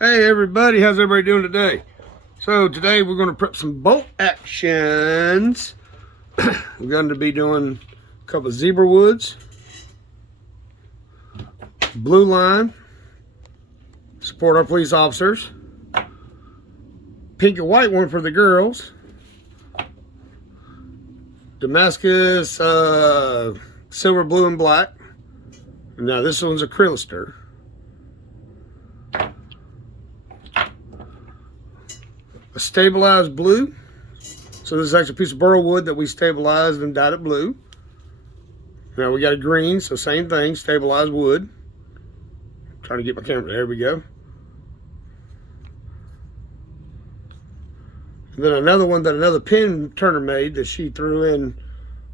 Hey everybody, how's everybody doing today? So today we're going to prep some bolt actions. We're going to be doing a couple of zebra woods, blue line, support our police officers, pink and white one for the girls, Damascus silver, blue, and black. Now this one's a Acrylister. A stabilized blue. So this is actually a piece of burl wood that we stabilized and dyed it blue. Now we got a green, so same thing, stabilized wood. I'm trying to get my camera, there we go. And then another one that another pin turner made that she threw in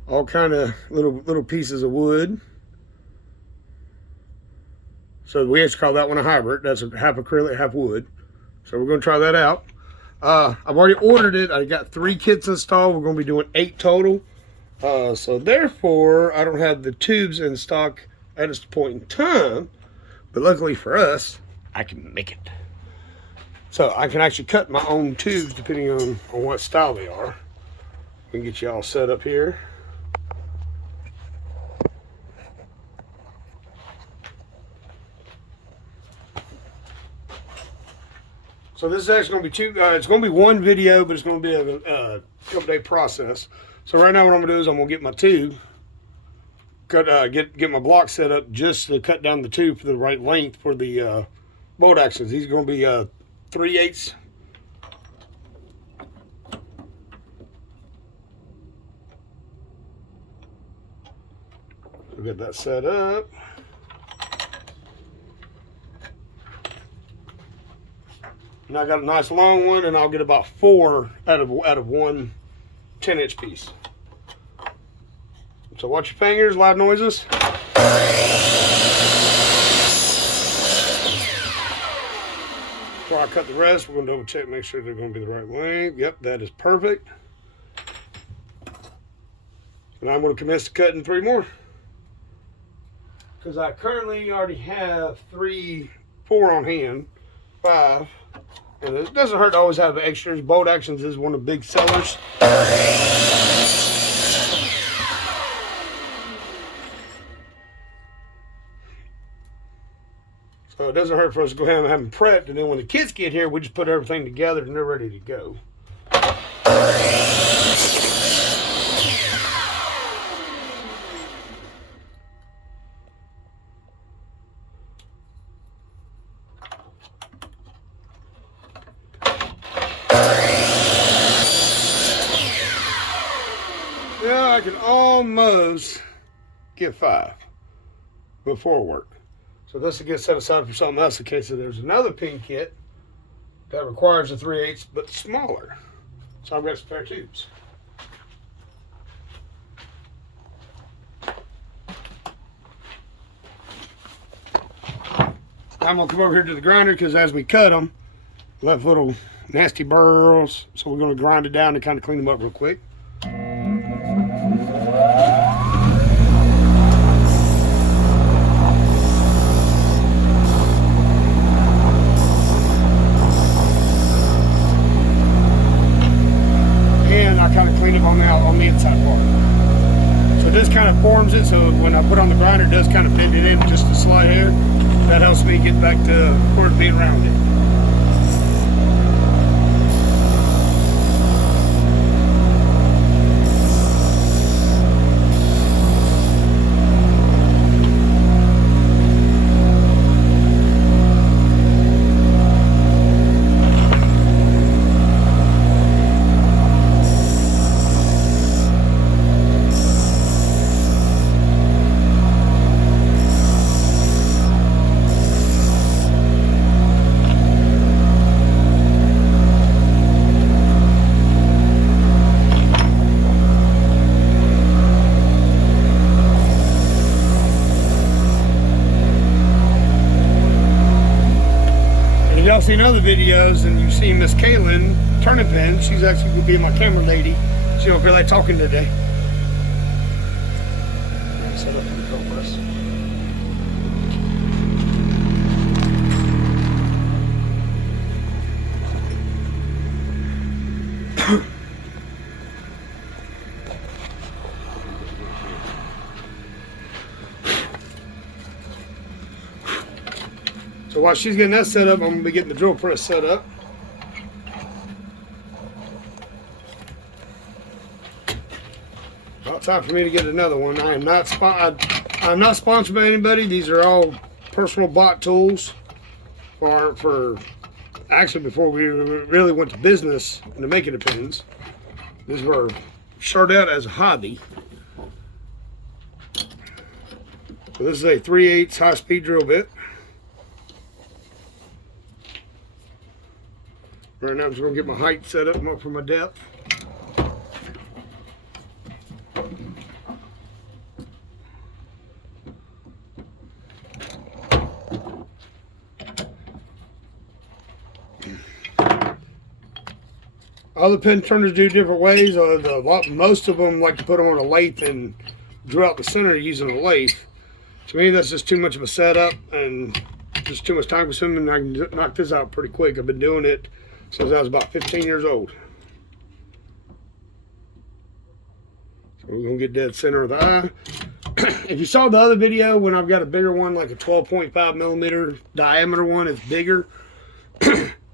all kind of little pieces of wood. So we actually call that one a hybrid. That's a half acrylic, half wood. So we're going to try that out. I've already ordered it. I got 3 kits installed. We're going to be doing 8 total. So therefore, I don't have the tubes in stock at this point in time. But luckily for us, I can make it. So I can actually cut my own tubes depending on what style they are. We can get you all set up here. So this is actually going to be it's going to be one video, but it's going to be a couple-day process. So right now what I'm going to do is I'm going to get my tube, get my block set up just to cut down the tube for the right length for the bolt actions. These are going to be 3/8. So get that set up. And I got a nice long one, and I'll get about 4 out of one 10-inch piece. So watch your fingers, loud noises. Before I cut the rest, we're going to double check, make sure they're going to be the right length. Yep, that is perfect. And I'm going to commence to cutting 3 more. Because I currently already have 4 on hand, 5. And it doesn't hurt to always have extras. Bolt actions is one of the big sellers. So it doesn't hurt for us to go ahead and have them prepped. And then when the kids get here, we just put everything together and they're ready to go. Yeah, I can almost get 5 before work. So this will get set aside for something else in case there's another pin kit that requires a 3/8 but smaller. So I've got spare tubes. I'm going to come over here to the grinder because as we cut them, left little nasty burrs. So we're going to grind it down and kind of clean them up real quick. And I kind of clean it on the inside part. So this kind of forms it, so when I put on the grinder, it does kind of bend it in just a slight hair. That helps me get back to 1/4 feet around it. Y'all seen other videos and you've seen Miss Kaylin turning pin. She's actually going to be my camera lady. She's over here like talking today. Set up in the control press. So while she's getting that set up, I'm going to be getting the drill press set up. About time for me to get another one. I'm not sponsored by anybody. These are all personal bought tools for actually before we really went to business into making the pins. These were started out as a hobby. So this is a 3/8 high-speed drill bit. Right now I'm just going to get my height set up for my depth. All the pin turners do different ways. Most of them like to put them on a lathe and drill out the center using a lathe. To me, that's just too much of a setup and just too much time consuming. I can knock this out pretty quick. I've been doing it since I was about 15 years old. So we're going to get dead center of the eye. If you saw the other video when I've got a bigger one, like a 12.5 millimeter diameter one, it's bigger.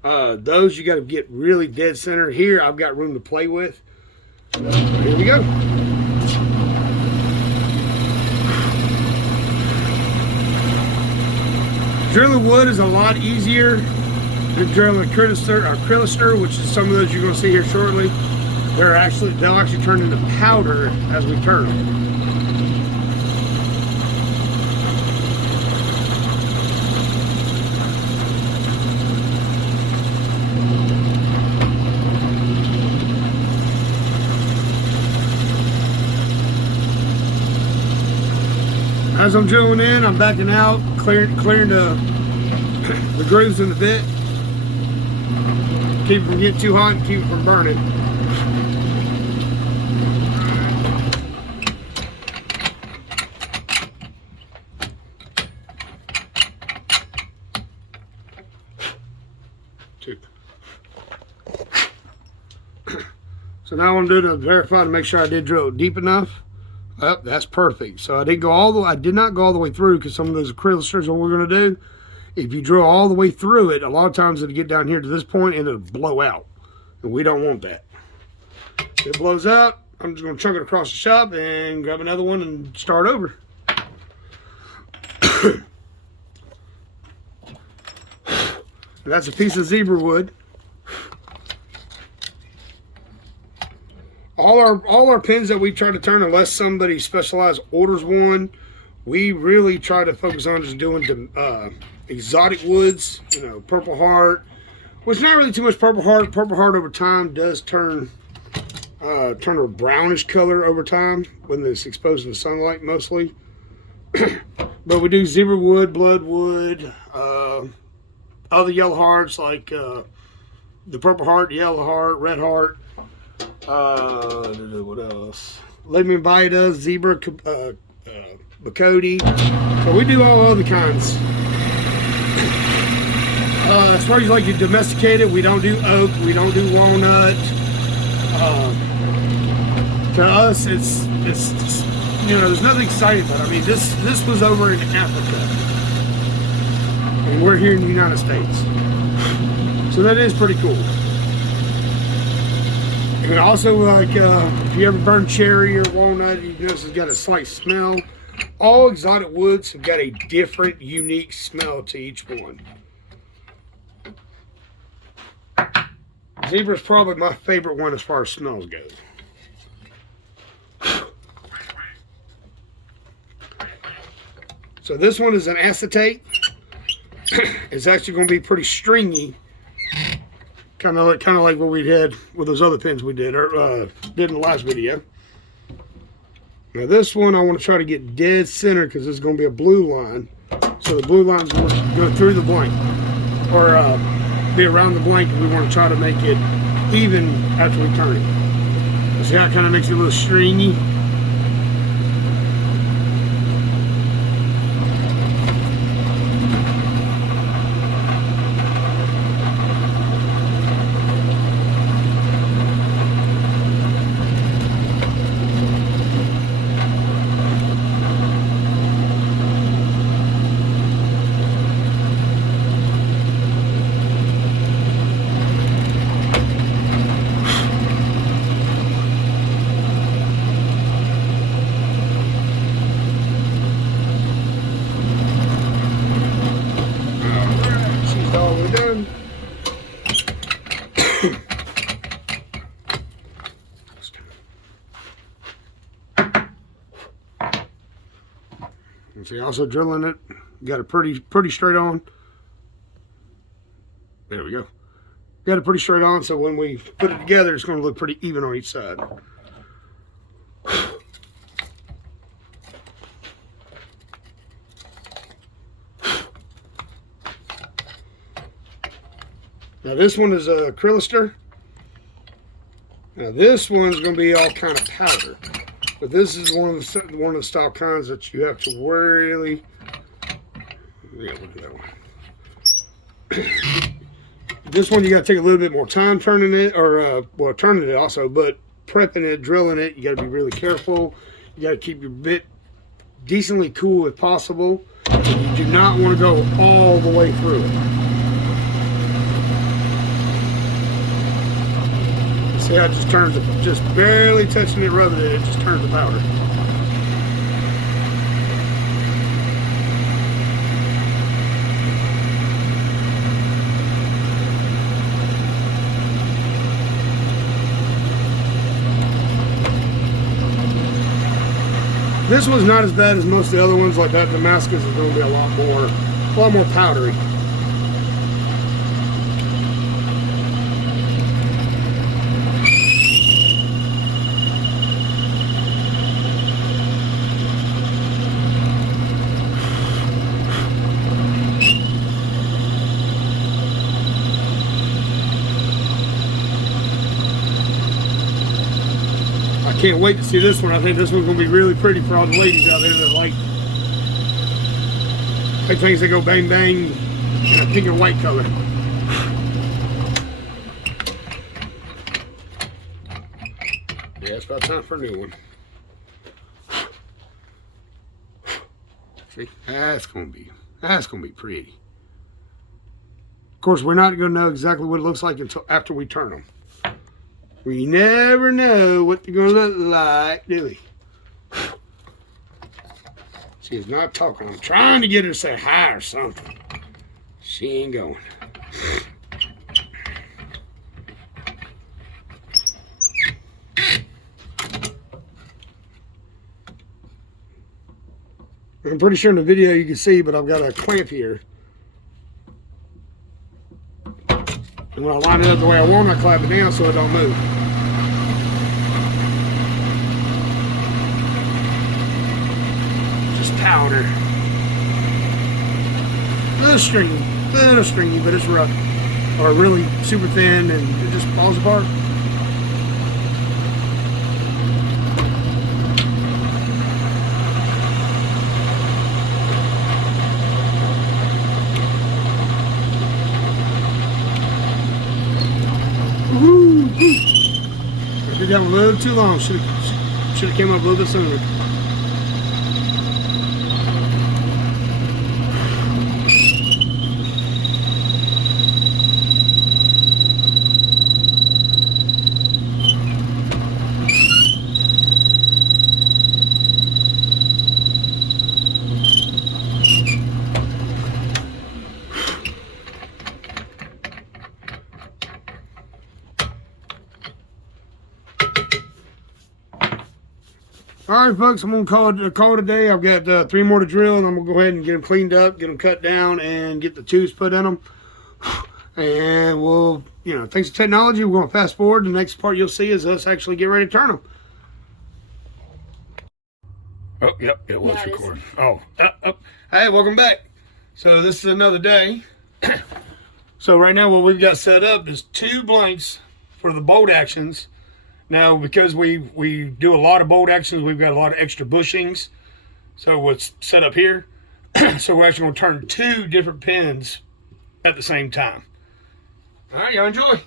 Those you got to get really dead center. Here I've got room to play with. Here we go. Drilling wood is a lot easier than drilling acrylic, which is some of those you're going to see here shortly. They'll actually turn into powder as we turn them. As I'm drilling in, I'm backing out, clearing the grooves in the bit. Keep it from getting too hot and keep it from burning. So now what I'm doing is verify to make sure I did drill it deep enough. Oh, that's perfect. So I did not go all the way through because some of those acrylic are what we're going to do. If you drill all the way through it, a lot of times it'll get down here to this point and it'll blow out. And we don't want that. If it blows out, I'm just going to chunk it across the shop and grab another one and start over. That's a piece of zebra wood. All our pins that we try to turn, unless somebody specialized orders one, we really try to focus on just doing the exotic woods, you know, Purple Heart, which not really too much Purple Heart. Purple Heart over time does turn a brownish color over time when it's exposed to the sunlight mostly. But we do zebra wood, bloodwood, other yellow hearts like the Purple Heart, yellow heart, red heart. What else? Lemon Bida, zebra, Bacote. So we do all other kinds. As far as like you domesticate it, we don't do oak, we don't do walnut. To us, it's you know, there's nothing exciting about it. I mean, this was over in Africa, and we're here in the United States, so that is pretty cool. And also, like, if you ever burn cherry or walnut, you notice it's got a slight smell. All exotic woods have got a different, unique smell to each one. Zebra is probably my favorite one as far as smells go. So this one is an acetate. It's actually going to be pretty stringy. Kind of like what we had with those other pins we did in the last video. Now this one I want to try to get dead center because there's going to be a blue line. So the blue line's going to go through the blank or be around the blank, and we want to try to make it even after we turn it. See how it kind of makes it a little stringy? That's all we're done. And see, also drilling it, got it pretty straight on. There we go. Got it pretty straight on, so when we put it together, it's going to look pretty even on each side. Now this one is a Acrylister. Now this one's going to be all kind of powder, but this is one of the style kinds that you have to really. Yeah, look at that one. This one you got to take a little bit more time turning it, or well, turning it also, but prepping it, drilling it, you got to be really careful. You got to keep your bit decently cool if possible. You do not want to go all the way through it. See how it just turns, just barely touching it, rubbing it, it just turns the powder. This one's not as bad as most of the other ones. Like that Damascus is going to be a lot more powdery. Can't wait to see this one. I think this one's going to be really pretty for all the ladies out there that like things that go bang bang in a pink and white color. Yeah, it's about time for a new one. See, that's going to be pretty. Of course, we're not going to know exactly what it looks like until after we turn them. We never know what they're going to look like, do we? She's not talking. I'm trying to get her to say hi or something. She ain't going. I'm pretty sure in the video you can see, but I've got a clamp here. And when I line it up the way I want, I clamp it down so it don't move. Just powder. Little stringy, but it's rough. Or really super thin and it just falls apart. I did that one a little too long. Should have came up a little bit sooner. All right, folks, I'm going to call it a day. I've got 3 more to drill, and I'm going to go ahead and get them cleaned up, get them cut down, and get the tubes put in them. And we'll, thanks to technology, we're going to fast forward. The next part you'll see is us actually get ready to turn them. Oh, yep, it was recording. Hey, welcome back. So this is another day. So right now what we've got set up is 2 blanks for the bolt actions. Now, because we do a lot of bolt actions, we've got a lot of extra bushings. So what's set up here, so we're actually going to turn 2 different pins at the same time. All right, y'all enjoy.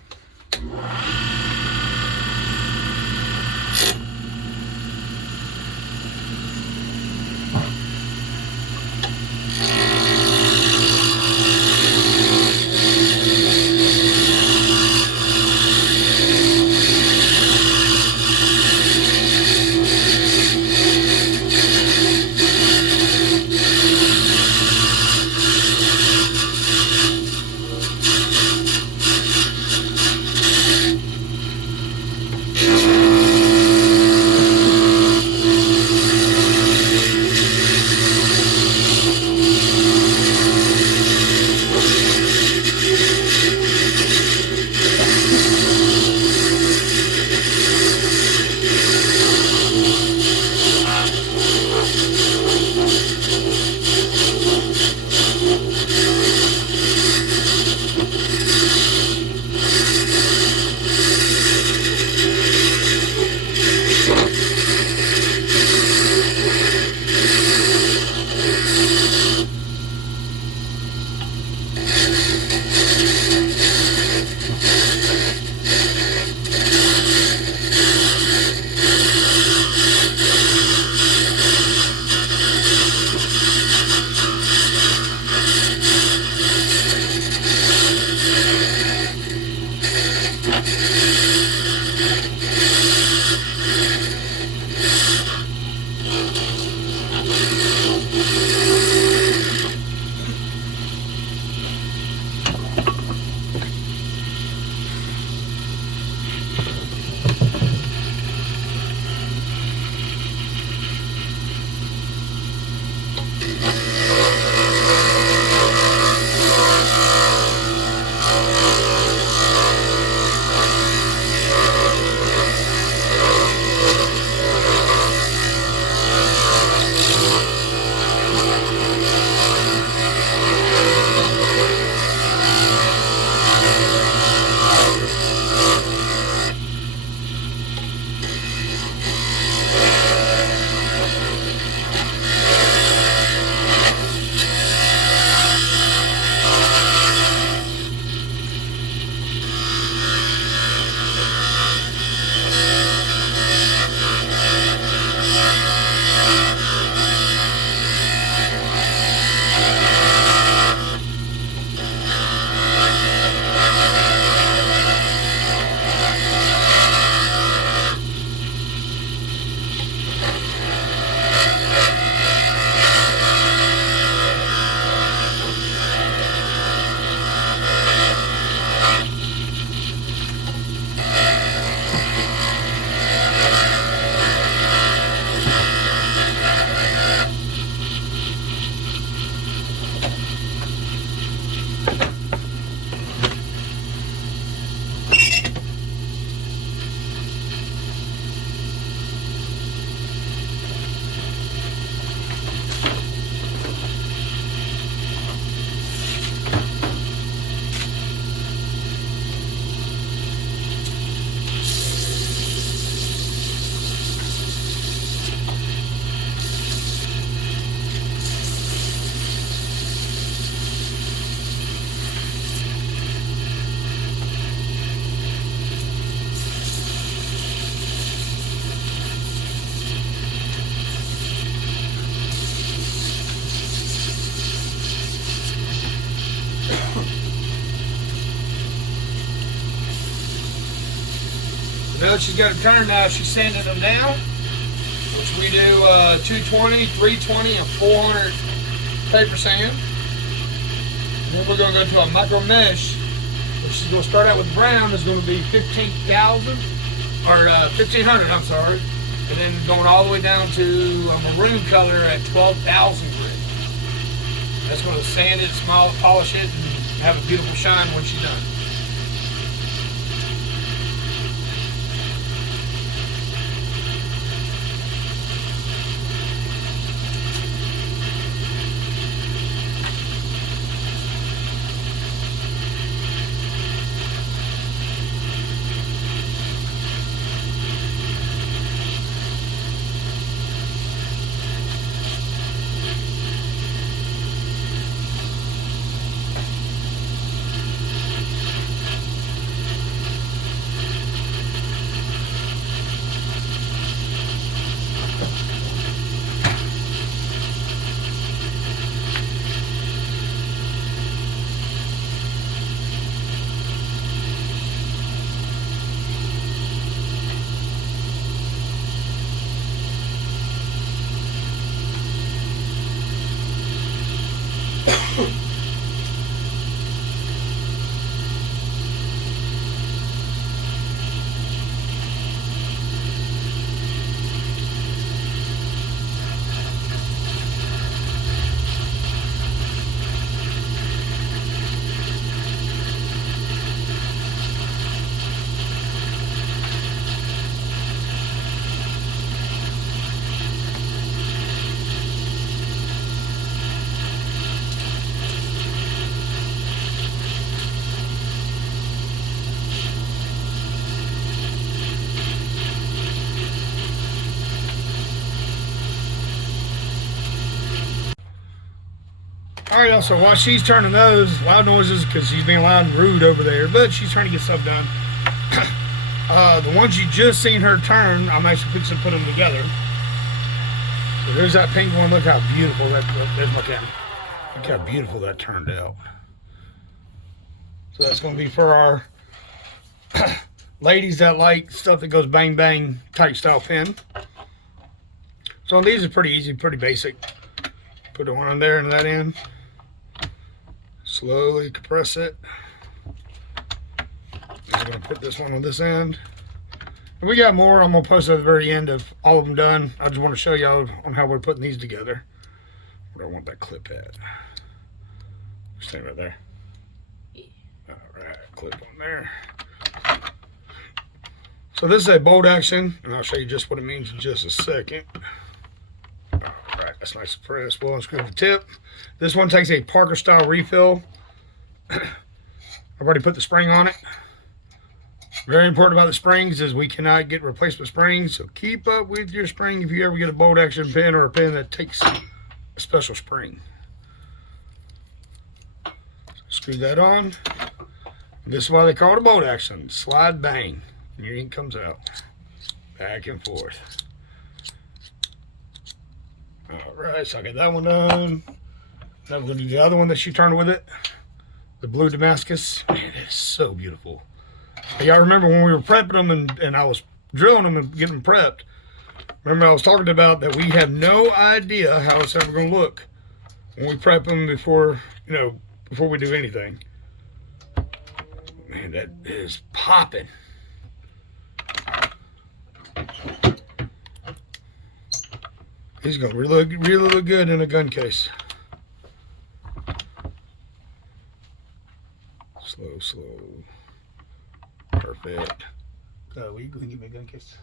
Now that she's got her turned now, she's sanding them down, which we do 220, 320, and 400 paper sand. And then we're going to go to a micro mesh, which is going to start out with brown. Is going to be 15,000 or 1,500. I'm sorry, and then going all the way down to a maroon color at 12,000 grit. That's going to sand it, polish it, and have a beautiful shine when she's done. All right, also, while she's turning those, loud noises because she's being loud and rude over there, but she's trying to get stuff done. The ones you just seen her turn, I'm actually fixing to put them together. So there's that pink one. Look how beautiful there's my camera. Look how beautiful that turned out. So that's going to be for our ladies that like stuff that goes bang bang type style pen. So these are pretty easy, pretty basic. Put the one on there and that end. Slowly compress it. I'm going to put this one on this end. And we got more I'm going to post at the very end of all of them done. I just want to show y'all on how we're putting these together. Where I want that clip at. Stay right there. Alright, clip on there. So this is a bolt action, and I'll show you just what it means in just a second. Alright, that's nice and pressed. Well, unscrew the tip. This one takes a Parker style refill. I've already put the spring on it. Very important about the springs is we cannot get replacement springs, so keep up with your spring if you ever get a bolt action pen or a pen that takes a special spring. So screw that on. And this is why they call it a bolt action. Slide bang. And your ink comes out. Back and forth. Alright, so I got that one done. Now we're going to do the other one that she turned with it. The blue Damascus. Man, it is so beautiful. Y'all remember when we were prepping them and I was drilling them and getting them prepped. Remember I was talking about that we have no idea how it's ever going to look when we prep them before we do anything. Man, that is popping. He's going to really look good in a gun case. Slow. Perfect. Will you go and get my gun case?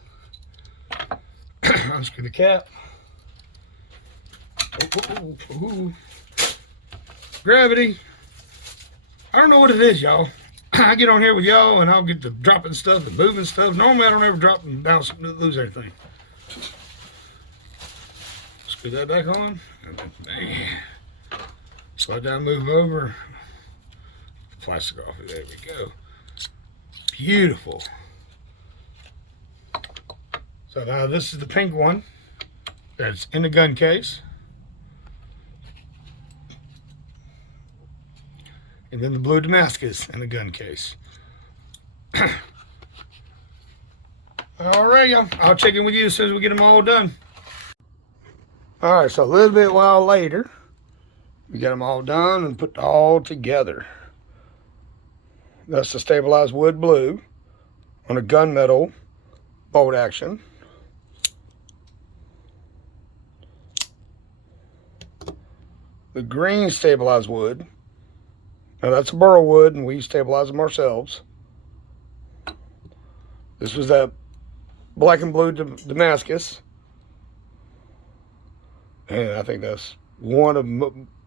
Unscrew the cap. Ooh. Gravity. I don't know what it is, y'all. I get on here with y'all and I'll get to dropping stuff and moving stuff. Normally I don't ever drop and bounce and lose everything. Screw that back on. And then, bang. Slow down, move over. Plastic off. There we go. Beautiful. So now this is the pink one that's in the gun case. And then the blue Damascus in the gun case. All right, y'all. I'll check in with you as soon as we get them all done. All right, so a little bit while later, we got them all done and put all together. That's the stabilized wood blue on a gunmetal bolt action. The green stabilized wood. Now that's a burl wood, and we stabilize them ourselves. This was that black and blue Damascus. And I think that's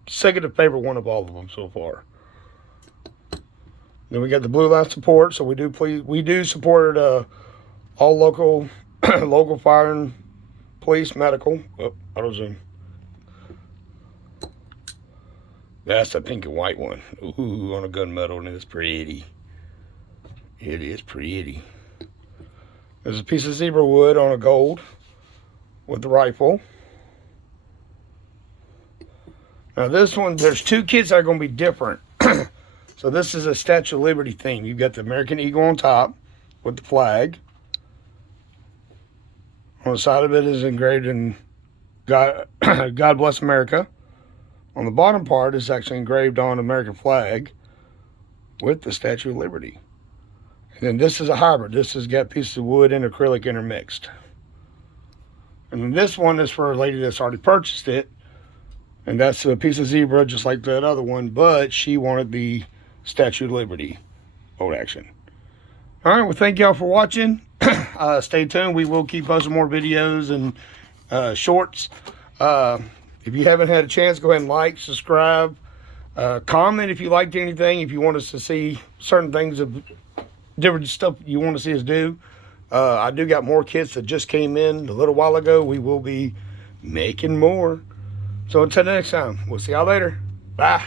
second to favorite one of all of them so far. Then we got the blue line support. So we do support all local local fire and police, medical. Oh, auto zoom. That's the pink and white one. Ooh, on a gunmetal, and it's pretty. It is pretty. There's a piece of zebra wood on a gold with the rifle. Now this one, there's two kits that are going to be different. So this is a Statue of Liberty theme. You've got the American Eagle on top with the flag. On the side of it is engraved in God Bless America. On the bottom part is actually engraved on American flag with the Statue of Liberty. And then this is a hybrid. This has got pieces of wood and acrylic intermixed. And then this one is for a lady that's already purchased it. And that's a piece of zebra just like that other one, but she wanted the Statue of Liberty bolt action. All right, well, thank y'all for watching. Stay tuned. We will keep posting more videos and shorts. If you haven't had a chance, go ahead and like, subscribe, comment if you liked anything, if you want us to see certain things of different stuff you want to see us do. I do got more kits that just came in a little while ago. We will be making more. So until next time, we'll see y'all later. Bye.